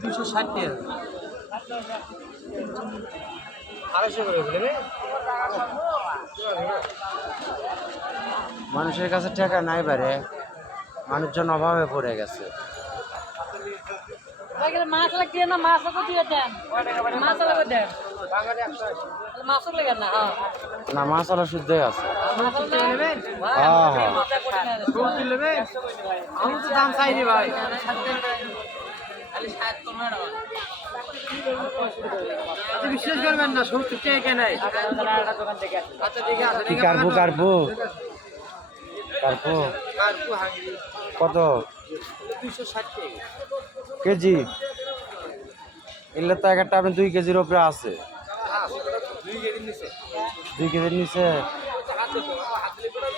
দুশো ষাট টাকা। আড়াইশো করে বলে মানুষের কাছে টাকা নাই বারে মানুষজন অভাবে পড়ে গেছে। মাছ লাগিয়ে না মাছ দেন। মাছ দেন। মাছ লাগে না হ্যাঁ। না মাছ আলা শুদ্ধই আছে। বিশ্বাস করবেন না সত্তর কারপু কারপু কারপু কত? কেজি? এগুলো তো একটা আপনি দুই কেজির উপরে আছে। দুই কেজির নিচে? আছে তো হাতলি করে